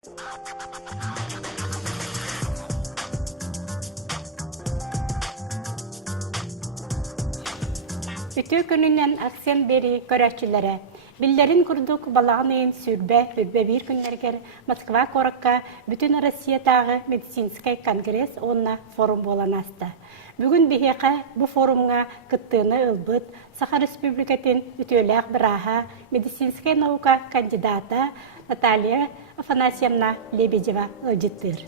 Ütü gününden aksen beri körəççilere. Billerin kurduk balağınayın hürbe bir günlerger Moskva korakka bütün Rossiya tağı medisinskay kongres onunla forum bolan astı. Bugün biheka bu forumga kıttığını ılbıt Sakha Respublikatin ütüylək biraha medisinskay nauka kandidata Natalia Afanasyevna Lebedeva ılcıttır.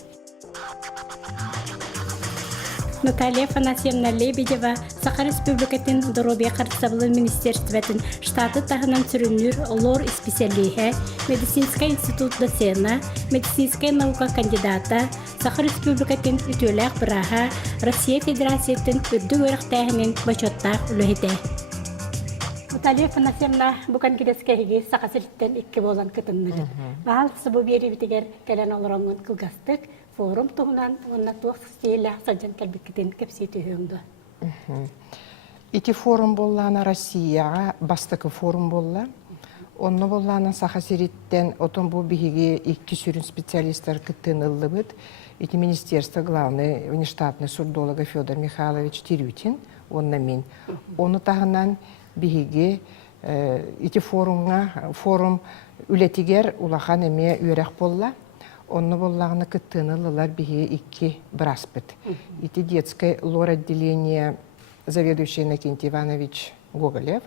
Natalia Afanasyevna Lebedeva, Sakha Respublikatin Здоровья Qartsabılı Ministerstvetin штаты тағынан сүрінір лор специалиhe, Медицинская институт доцена, медицинская наука кандидата, Sakha Respublikatin ütüylək biraha, Россия Федерациятын үрдік өріқтәғінің бачоттақ үліхеде. Natalia Afanasyevna bu kongreske'ye Sakha Siritten iki bolan kıtınları. Bahal bu beri bitiger gelen olurağın kılgastık. Forum tuğunan onunla tuğsiyla sacan kalbikten kepsi tühündü. İki forum bollana Rossiyaga bastıkı forum bolla. Onu bollana Sakha Siritten otun bu bihigi iki sürün spesialistler kıttığını bit. İki ministerstvo главный внештатный сурдолога Федор Михайлович Тирютин, onunla min. Onu tağından bihigi iki forum ületiger ulahan emeye üyerek bolla. Onu bollağını kıttığınılılar bihi iki braspet. İti детское лор отделение заведующий Иннокентий Иванович Гоголев,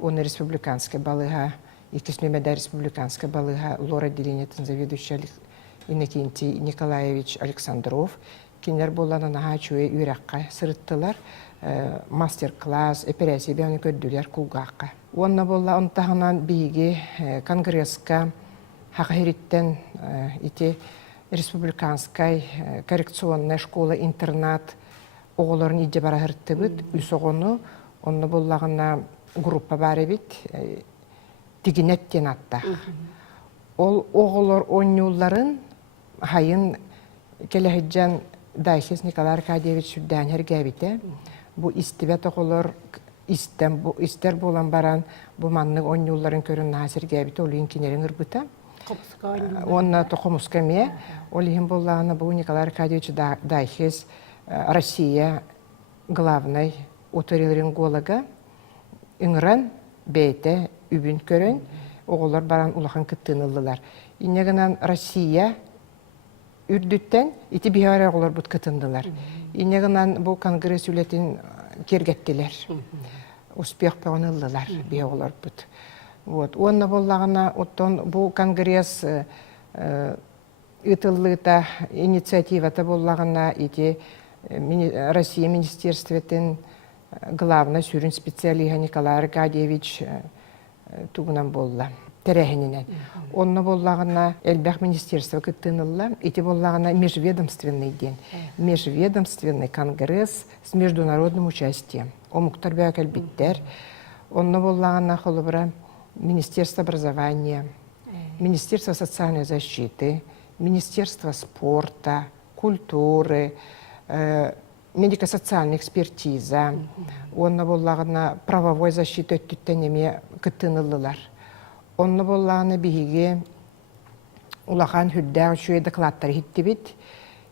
он республиканская балыга, и кисмемеда республиканская балыга лор отделение заведующий Иннокентий Николаевич Александров, кинер болланы нағачуе үйраққа сырыттылар, мастер-класс, операция бәуні көрділер кулғаққа. Онна болла онтағынан биге конгресска Хақариттен ити республиканская коррекционная школа-интернат оғыларын иде бара хыртты бит, үсоғыны, онны боллағына группа бары бит, тигинеттен аттақ. Ол оғылар онюларын хайын келехиджан Дайхес Николай Аркадьевич Сүрдән әргәбіте, бұ истибет оғылар истер болан баран бұ манның онюларын көрін назыр гәбіте олыйын кенерін ұрбыта. Он тохомуска ме, олихим боллана бу Николай Аркадьевич Дайхес, Россия главный оториноларинголога, иңран бейте үбін көрін, оғылар баран улахан кыттынылылар. Инегінен Россия үрдіттен, ити бихары оғылар бұд кыттындылар. Инегінен бұл конгресс үлетін кергеттілер, успех пағынылылар бей оғылар бұд. Вот, онна боллағына, оттон бұл конгресс ытыллыта инициативата боллағына ити Россия министерстветін главный сүрін специалиға Николай Аркадьевич туғынан болла, тәрәхінінен. Онна боллағына әлбәқ министерство кыттынылла, ити боллағына межведомственный ден. Межведомственный конгресс с международным участием. Омуқтар бәк әлбиттер. Онна боллағына қолыбыра Министерство образования, Министерство социальной защиты, Министерство спорта, культуры, медико-социальная экспертиза, онна боллағына правовой защиты өттіттенеме кыттынылылар. Онна боллағына биге улахан хүддәғ шуе докладтар хиттибит,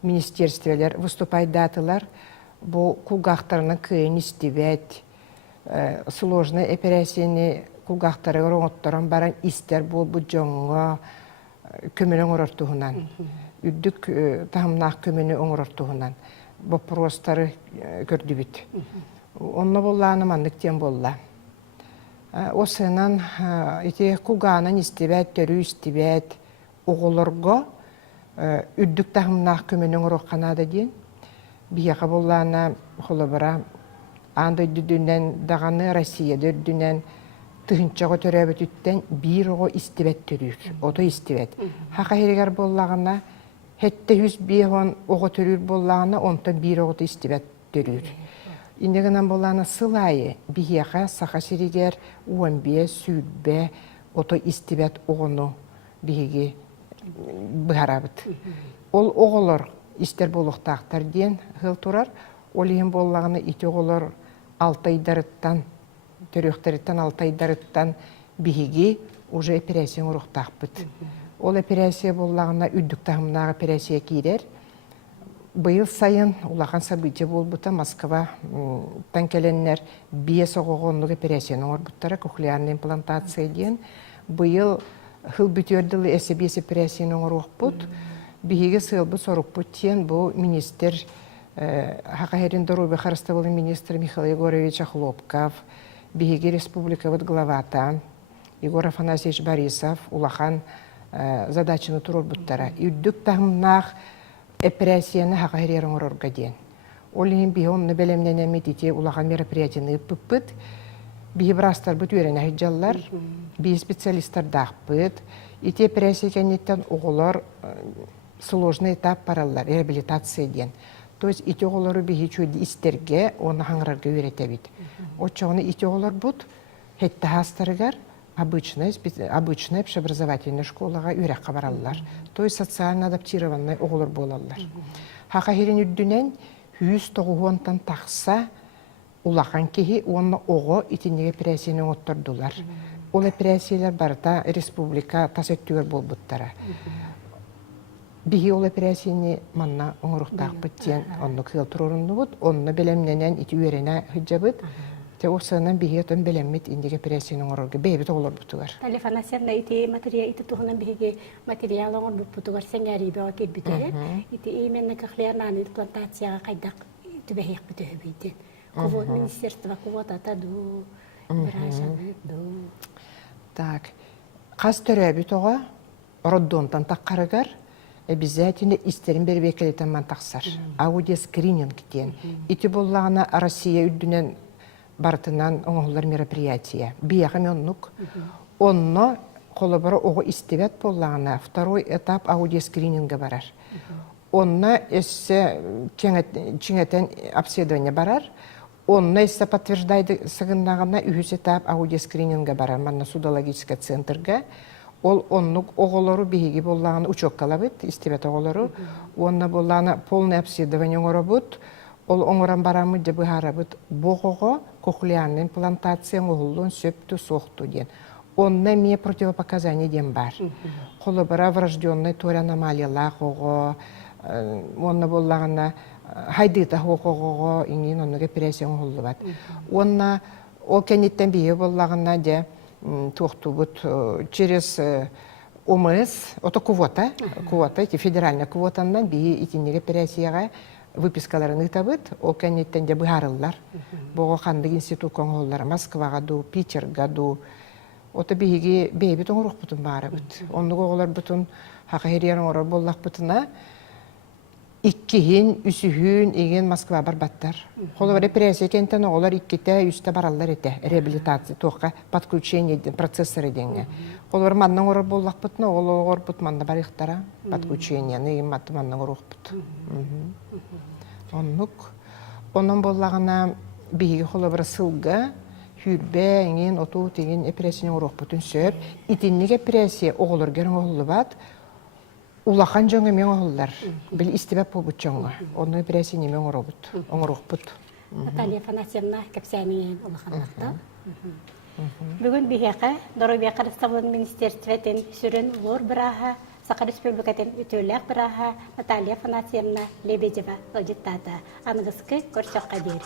министерствелер выступайдатылар, бұл кулгақтарының күйін истибет, сложные операцияны кулгақтары оңоттаран баран истер бол бұ жоңға көмінің орортуғынан, үддік тағымнақ көміні оңорортуғынан, бопростары көрді біт. Онны боллағаны мандықтен болла. Осынан кулғанын истебет, төрі истебет, оғылырға үддік тағымнақ көмінің орыққанады дейін. Бияға боллағына қолыбыра аңды дүдінен дағаны Россия дүдінен тыгынчаға төрәбет үттен бір оғы истебет төрір, ото истебет. Хақа херегер боллағына, хетте 100 оғы төрір боллағына, онтан бір оғы истебет төрір. Инегінен боллағына сылайы, бігеға Sakha Sirigер 15 сүрбе ото истебет оғыны бігеге бұғарабыт. Ол оғылар истер болуқтақтар ден ғыл тұрар, ол ең боллағына ити оғылар 6 айдарыттан, төрөктөрүттөн 6 айдарыттан биһиги уже операция урухтакпыт. Ол операция боллағына үддік тағымнағы операция кейдер. Быйыл сайын улахан события болбута Москва танкеленнер 5 оғоғонлық операцияның орбуттара кохлеарный имплантация дейін. Быйыл хыл бүтөрділі әсі-бес операцияның орбут. Биһиге сылбы сорукпут тен бу министр Хакахерин Доробе Харыстабылы министр Михаил Егорович Хлопков, биһиге республика главата Егор Афанасьевич Борисов улахан задачаны турорбуттара. Үддік тағымнақ операцияны Хакахерин орорга ден. Олин бихонны белемненеме дите улахан мероприятияны пыппыт. Биһи брастар бут үйренә хиджаллар, биһи специалисттар дақпыт. Ити операция кенеттен оғылар сложный этап параллар, реабилитация ден. То есть ити оғылары биһи чөйді истерге, оны хаңырарға үйреті бит. Отчағыны ити оғылар бұд, хетті хастарығар, обычная общеобразовательная школаға үйрәққа бараллар. То есть социально адаптированный оғылар болалар. Хакахерин үддінен 190-тан тақса улахан кеһи оны оғы итинеге операцияны оттырдылар. Ол операциялар барда республика тасеттүгер болбуттара. Биһи ол операцияны манна оңырықтақ біттен онны кыл тұрорынны бұд, онны белемненен ити үйеріне хыджабыд. Те осынан биһи отын белеммет индеге операцияны оңырығы бейбіт олар бұтығар. Телефонасында ити материал ити туһунан биһиге материал оңыр бұтығар сәңәрибе оке бітері. Ити именні көхлернаны имплантацияға қайдақ түбәйек бітігі бейден. Кувот министерство кувотата ду бражаны ду. Так, қаз төрәбі тоға роддонтан таққарығар обязательно истерин бербекелетен мантақсар. Аудиоскрининг ден. Ити боллағына Россия үддінен бартынан оңғылар мероприятия. Бияға меннук. Онно қолыбары оғы истебет боллағына второй этап аудиоскрининга барар. Онна эссе чиңетен обследование барар. Онна эссе подтверждайды сығындағына үхіс этап аудиоскрининга барар. Манна судологический центрға. Ол оннук оғылары биһиги боллағына учок калабыт, истебет оғылары. Онна боллағына полный обследование оңырабыт. Ол оңыран барамы дебі харабыт. Боғығы кохлеарный имплантация оғылын сөпту соқту ден. Онна мие противопоказание ден бар. Қолыбыра врожденный тор аномалиялар оғы, онна боллағына хайдыта оғы, иңин онныға операция оғылы бат. Онна ол кәнеттен бейі боллағына де тоқту бұд через ОМС, ото квота, эти федеральная квотандан бейі итинеге операцияға выпискаларын ытабыт, ол кәнеттен де бұхарылар. Бұғы қандық институт коңғоллар Москваға ду, Питерға ду. Ота бейге бейбіт оңыруқ бұтын бары бұд. Онлық оғылар бұтын Хакахерин оңырар боллақ бұтына 2-хин, 3-хин еген Москва бар баттар. Қолы бар операция кенттен оғылар 2-те, 3-те баралар еті. Реабилитация, тоққа подключение процессоры денге. Қолы бар маннан оғыр боллақ бұтына, оғыл оғыр бұт манна бар иқтара. Подключение, еген матты маннан оғыр бұт. Онлық. Онын боллағына бейге қолы бар сылға, хүрбе, еген, оту, теген операцияны оғыр бұтын сөп. Итиннеге операция оғылыр герін оғылы бат. Улахан жоңы мен оғылдар. Біл истебеп болбут жоңы. Оны операция мен оңыруқ бұт. Наталья Афанасьевна кәпсәмеген улаханлықта. Бүгін бігеқі Доробия Қарыстабылын министерстветін сүрін лор бұраға, Сақа республикатын үтөләк бұраға Наталья Афанасьевна Лебедева ұлжыттады. Анығысқы көрсөққа дер.